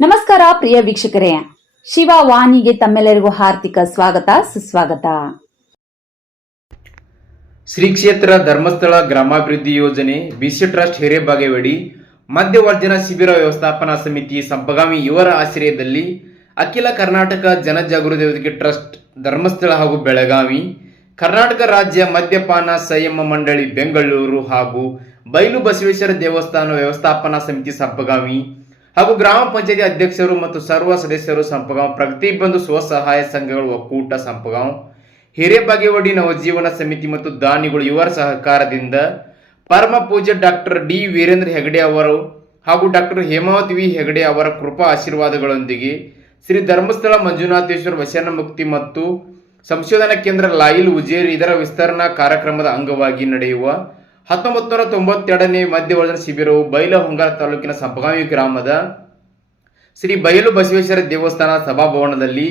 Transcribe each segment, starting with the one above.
ನಮಸ್ಕಾರ ಪ್ರಿಯ ವೀಕ್ಷಕರೇ. ಶಿವ ವಾಣಿಗೆ ತಮ್ಮೆಲ್ಲರಿಗೂ ಹಾರ್ದಿಕ ಸ್ವಾಗತ, ಸುಸ್ವಾಗತ. ಶ್ರೀ ಕ್ಷೇತ್ರ ಧರ್ಮಸ್ಥಳ ಗ್ರಾಮಾಭಿವೃದ್ಧಿ ಯೋಜನೆ ಬಿಸಿ ಟ್ರಸ್ಟ್ ಹಿರೇಬಾಗೇವಾಡಿ ಮಧ್ಯವರ್ಜನ ಶಿಬಿರ ವ್ಯವಸ್ಥಾಪನಾ ಸಮಿತಿ ಸಂಪಗಾಮಿ ಇವರ ಆಶ್ರಯದಲ್ಲಿ ಅಖಿಲ ಕರ್ನಾಟಕ ಜನಜಾಗೃತಿ ವೇದಿಕೆ ಟ್ರಸ್ಟ್ ಧರ್ಮಸ್ಥಳ ಹಾಗೂ ಬೆಳಗಾವಿ, ಕರ್ನಾಟಕ ರಾಜ್ಯ ಮದ್ಯಪಾನ ಸಂಯಮ ಮಂಡಳಿ ಬೆಂಗಳೂರು ಹಾಗೂ ಬಯಲು ಬಸವೇಶ್ವರ ದೇವಸ್ಥಾನ ವ್ಯವಸ್ಥಾಪನಾ ಸಮಿತಿ ಸಂಪಗಾಮಿ ಹಾಗೂ ಗ್ರಾಮ ಪಂಚಾಯತಿ ಅಧ್ಯಕ್ಷರು ಮತ್ತು ಸರ್ವ ಸದಸ್ಯರು ಸಂಪಗಾಂವ್, ಪ್ರಗತಿ ಬಂಧು ಸ್ವಸಹಾಯ ಸಂಘಗಳ ಒಕ್ಕೂಟ ಸಂಪಗಾಂವ್ ಹಿರೇಬಾಗೇವಾಡಿ ನವಜೀವನ ಸಮಿತಿ ಮತ್ತು ದಾನಿಗಳು ಇವರ ಸಹಕಾರದಿಂದ ಪರಮ ಪೂಜ್ಯ ಡಾಕ್ಟರ್ ಡಿ ವೀರೇಂದ್ರ ಹೆಗಡೆ ಅವರು ಹಾಗೂ ಡಾಕ್ಟರ್ ಹೇಮಾವತಿ ವಿ ಹೆಗಡೆ ಅವರ ಕೃಪಾ ಆಶೀರ್ವಾದಗಳೊಂದಿಗೆ ಶ್ರೀ ಧರ್ಮಸ್ಥಳ ಮಂಜುನಾಥೇಶ್ವರ ವಶನ ಮುಕ್ತಿ ಮತ್ತು ಸಂಶೋಧನಾ ಕೇಂದ್ರ ಲಾಯಿಲ್ ಉಜೇರ್ ಇದರ ವಿಸ್ತರಣಾ ಕಾರ್ಯಕ್ರಮದ ಅಂಗವಾಗಿ ನಡೆಯುವ ಹತ್ತೊಂಬತ್ತು ನೂರ ತೊಂಬತ್ತೆರಡನೇ ಮಧ್ಯವರ್ಧನ ಶಿಬಿರವು ಬೈಲಹೊಂಗಲ ತಾಲೂಕಿನ ಸಂಪಗಾವಿ ಗ್ರಾಮದ ಶ್ರೀ ಬಯಲು ಬಸವೇಶ್ವರ ದೇವಸ್ಥಾನ ಸಭಾಭವನದಲ್ಲಿ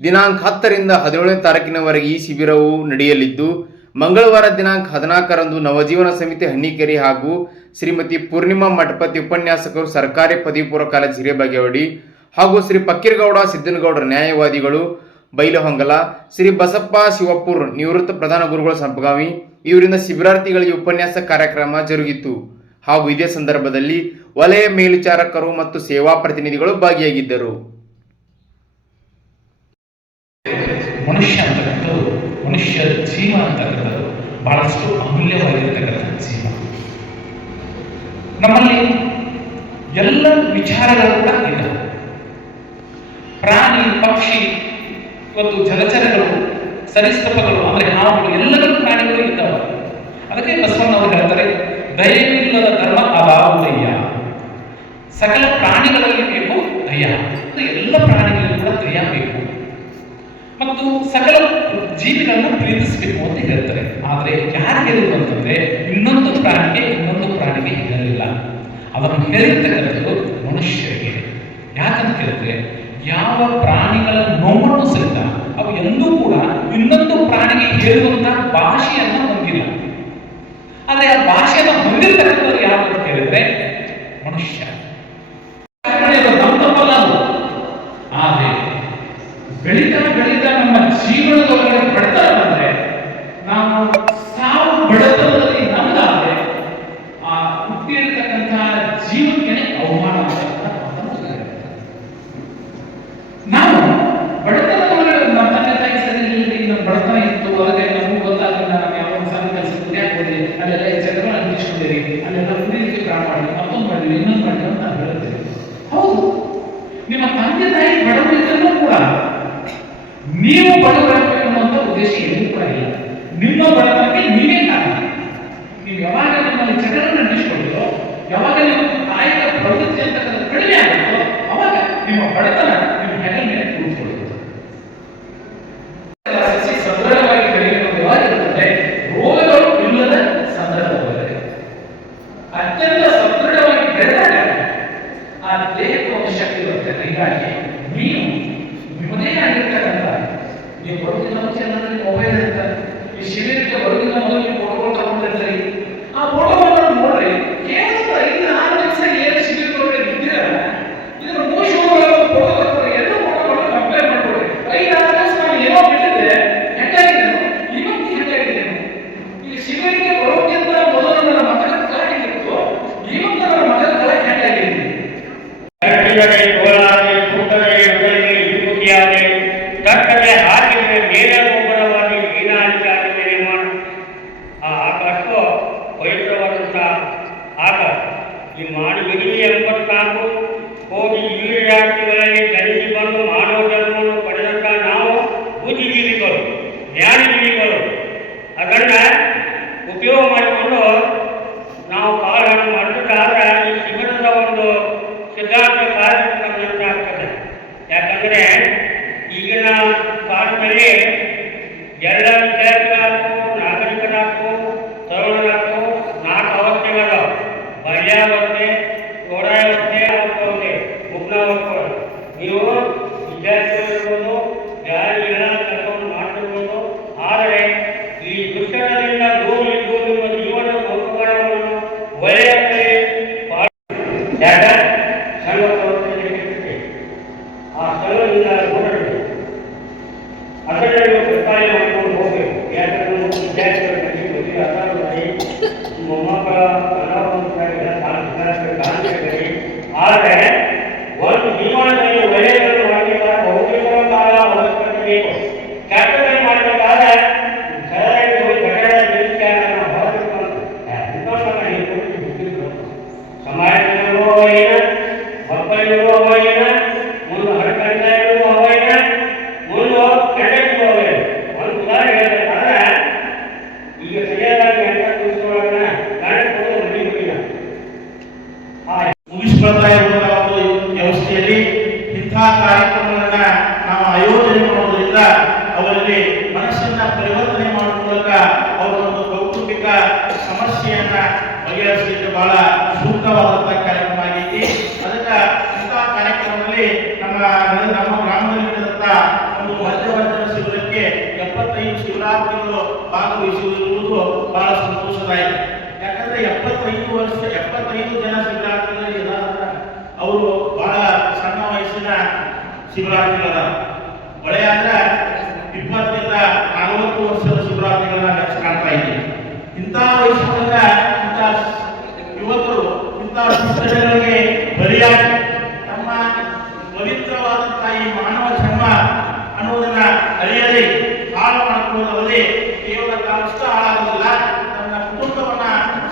ದಿನಾಂಕ ಹತ್ತರಿಂದ ಹದಿನೇಳನೇ ತಾರೀಕಿನವರೆಗೆ ಈ ಶಿಬಿರವು ನಡೆಯಲಿದ್ದು, ಮಂಗಳವಾರ ದಿನಾಂಕ ಹದಿನಾಲ್ಕರಂದು ನವಜೀವನ ಸಮಿತಿ ಹನ್ನಿಕೇರಿ ಹಾಗೂ ಶ್ರೀಮತಿ ಪೂರ್ಣಿಮಾ ಮಠಪತಿ ಉಪನ್ಯಾಸಕರು ಸರ್ಕಾರಿ ಪದವಿ ಪೂರ್ವ ಕಾಲೇಜು ಹಿರೇಬಾಗೇವಾಡಿ ಹಾಗೂ ಶ್ರೀ ಪಕ್ಕೀರಗೌಡ ಸಿದ್ದನಗೌಡರ ನ್ಯಾಯವಾದಿಗಳು ಬೈಲಹೊಂಗಲ ಶ್ರೀ ಬಸಪ್ಪ ಶಿವಪುರ್ ನಿವೃತ್ತ ಪ್ರಧಾನ ಗುರುಗಳ ಸಂಪಗಾಮಿ, ಇವರಿಂದ ಶಿಬಿರಾರ್ಥಿಗಳಿಗೆ ಉಪನ್ಯಾಸ ಕಾರ್ಯಕ್ರಮ ಜರುಗಿತು. ಹಾಗೂ ಇದೇ ಸಂದರ್ಭದಲ್ಲಿ ವಲಯ ಮೇಲ್ವಿಚಾರಕರು ಮತ್ತು ಸೇವಾ ಪ್ರತಿನಿಧಿಗಳು ಭಾಗಿಯಾಗಿದ್ದರು. ಮನುಷ್ಯ ಅಂತಕ್ಕಂಥದ್ದು ಮನುಷ್ಯ ಜೀವ ಅಂತಕ್ಕಂಥದ್ದು ಬಹಳಷ್ಟು ಅಮೂಲ್ಯವಾಗಿರ್ತಕ್ಕಂಥ ಜೀವ. ನಮ್ಮಲ್ಲಿ ಎಲ್ಲ ವಿಚಾರಗಳು ಕೂಡ ಇದ್ದಾವೆ ಪ್ರಾಣಿ, ಪಕ್ಷಿ ಇವತ್ತು ಜಲಚರಗಳು ಸರಿಸ್ತಪಗಳು ಅಂದ್ರೆ ಹಾವುಗಳು ಎಲ್ಲರೂ ಪ್ರಾಣಿಗಳು ಇದ್ದಾವೆ. ಅದಕ್ಕೆ ಬಸವಣ್ಣವರು ಹೇಳ್ತಾರೆ ದಯವಿಲ್ಲದ ಧರ್ಮ ಅಭಾವುದಯ್ಯ ಸಕಲ ಪ್ರಾಣಿಗಳಲ್ಲಿ ಬೇಕು ದಯ. ಎಲ್ಲ ಪ್ರಾಣಿಗಳಲ್ಲಿ ಕೂಡ ದಯ ಬೇಕು. ಮತ್ತು ಸಕಲ ಜೀವಿಗಳನ್ನು ಪ್ರೀತಿಸಬೇಕು ಅಂತ ಹೇಳ್ತಾರೆ. ಆದರೆ ಯಾರಿಗೆ ಅಂತಂದ್ರೆ ಇನ್ನೊಂದು ಪ್ರಾಣಿಗೆ ಇನ್ನೊಂದು ಪ್ರಾಣಿಗೆ ಇರಲಿಲ್ಲ ಅದನ್ನು ಹೇಳಿರ್ತಕ್ಕಂಥದ್ದು ಮನುಷ್ಯರಿಗೆ. ಯಾಕಂತ ಹೇಳಿದ್ರೆ ಯಾವ ಪ್ರಾಣಿಗಳ ನೋವನ್ನು ಸಹಿತ ಅವು ಎಂದೂ ಕೂಡ ಇನ್ನೊಂದು ಪ್ರಾಣಿಗೆ ಹೇಳುವಂತ ಭಾಷೆಯನ್ನು ಹೊಂದಿಲ್ಲ ಆದರೆ ಆ ಭಾಷೆಯನ್ನು ಹೊಂದಿರ್ತಕ್ಕಂಥವ್ರು ಯಾರು ಅಂತ ಹೇಳಿದ್ರೆ ಮನುಷ್ಯ. ಆದ್ರೆ ಬೆಳೀತಾ ಬೆಳೀತಾ ನಮ್ಮ ಜೀವನದೊಳಗೆ ಬರ್ತಾ ಬಂದ್ರೆ ನಾವು ಬಡವರಾಗಬೇಕು ಅನ್ನುವಂಥ ಉದ್ದೇಶ ಎಲ್ಲೂ ಕೂಡ ಇಲ್ಲ. ನಿಮ್ಮ ಬಡತನಕ್ಕೆ ನೀವೇ ಕಾರಣ. ನೀವು ಯಾವಾಗ ನಿಮ್ಮಲ್ಲಿ ಜಗವನ್ನು ನಡೆಸಿಕೊಳ್ಳೋ ಯಾವಾಗ ನಿಮ್ಮ ಕಾಯಕ ಪ್ರವೃತ್ತಿ ಅಂತಕ್ಕಂಥ ಕಡಿಮೆ ಆಗುತ್ತೋ, ಅವಾಗ ನಿಮ್ಮ ಬಡತನ ನಿಮ್ಮ ಸದೃಢವಾಗಿ ರೋಗಗಳು ಇಲ್ಲದ ಸಂದರ್ಭದಲ್ಲಿ ಅತ್ಯಂತ ಸದೃಢವಾಗಿ ಬೆಳೆದಾಗ ಆ ದೇಹಕ್ಕೆ ಒಂದು ಶಕ್ತಿ ಬರುತ್ತೆ ಹೀಗಾಗಿ ನೀವು ನೀವು ಇಂತಹ ಕಾರ್ಯಕ್ರಮಗಳನ್ನ ನಾವು ಆಯೋಜನೆ ಮಾಡೋದ್ರಿಂದ ಅವರಲ್ಲಿ ಮನಸ್ಸನ್ನ ಪರಿವರ್ತನೆ ಮಾಡುವ ಮೂಲಕ ಅವರ ಒಂದು ಕೌಟುಂಬಿಕ ಸಮಸ್ಯೆಯನ್ನ ಬಗೆಹರಿಸಲಿಕ್ಕೆ ಬಹಳ ಸೂಕ್ತವಾದಂತಹ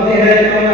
Dios